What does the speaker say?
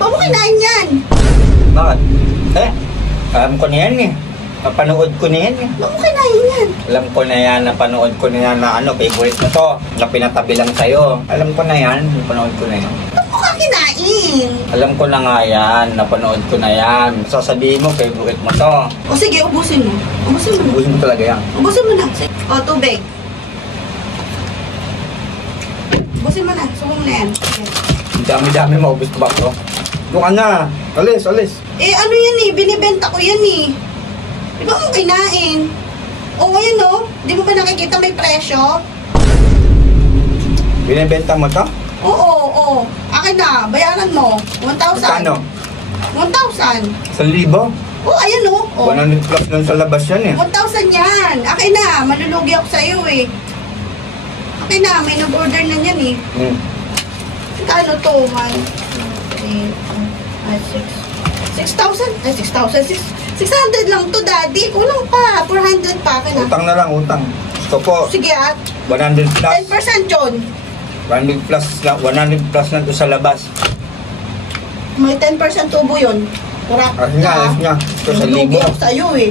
Paano kinain yan? Bakit? Alam ko na yan eh. Napanood ko na yan eh. Paano kinain yan? Alam ko na yan, napanood ko na yan na favorite mo to. Na pinatabi lang sa'yo. Alam ko na yan, napanood ko na yan. Paano ka kinain? Alam ko na nga yan, napanood ko na yan. Sasabihin mo, favorite mo to. O sige, ubusin mo. Ubusin mo na. Ubusin mo talaga yan. Ubusin mo na. O, tubig. Ubusin mo na. Sumo mo na yan. Ang dami-dami maubos ko ba ito? Doon ka na. Alis, alis. Eh, ano yan eh? Binibenta ko yan eh. Di ba mo kinain? O, ayan o. Di mo ba nakikita may presyo? Binibenta mo to? Oo. Akin na. Bayaran mo. 1,000. Kano? 1,000. 1,000? Oh, ayan o. 100 plus lang sa labas yan eh. 1,000 yan. Akin na. Malulugi ako sa'yo eh. Akin na. May nag-order na yan eh. Kano to? 1, 2, 3, 4, 5, 6. 6,000? Ay, 6,000. 600 lang to, daddy. Kulang pa. 400 pa. Akin na. Utang na lang, utang. Gusto po. Sige at. 100 plus. 10% yun. 100 plus lang. 100 plus lang to sa labas. May 10% tubo yun. Kurap Ayos nga. Ito sa Malulugi libo. ako sa'yo eh.